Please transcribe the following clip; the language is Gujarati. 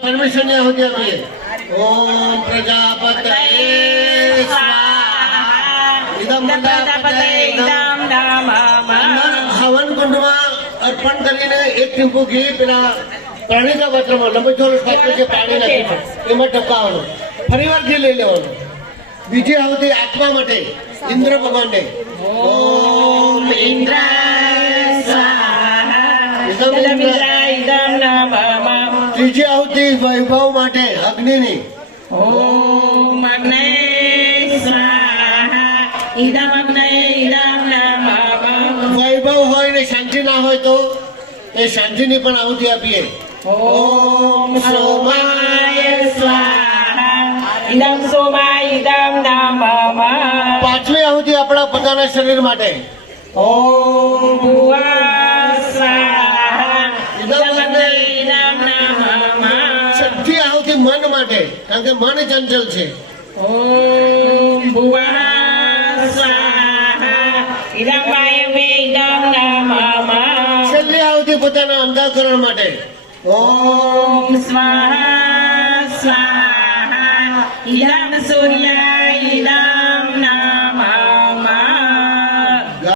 परमिशन नहीं होती अभी ओम प्रजापतये स्वाहा इदम प्रजापतये इदम नमः हवन कुंड में अर्पण કરીને એક ટીપું ઘી પેલા પ્રાણીના પાત્રમાં લંબચોરસ પાત્ર છે પાણી નાખીને એમાં ટપકાવવાનું ફરીવાર ઘી લઈ લેવાનું બીજી આહુતિ આત્મા માટે ઇન્દ્ર ભગવાનને ઓમ ઇન્દ્ર સ્વાહા ઇદમ નમઃ ત્રીજી આહુતિ વૈભવ માટે અગ્નિની ઓમ અગ્નય સ્વાહા ઇદમ નમઃ વૈભવ હોય ને શાંતિ ના હોય તો એ શાંતિની પણ આહુતિ આપીએ ઓમ સોમાય સ્વાહા ઇદમ સોમાય ઇદમ નમઃ પાંચમી આહુતિ આપણા પોતાના શરીર માટે ઓમ ભુવા સ્વાહા ઇદમ નમઃ છઠ્ઠી આહુતિ મન માટે કારણ કે મન ચંચલ છે ઓમ ભુવા સ્વાહા ઇદમ વાયવે ઇદમ નમઃ છેલ્લી આહુતિ પોતાના અંધાકરણ માટે ઓમ સ્વાહા સ્વાહા ઇદમ સૂર્યાય ઇદમ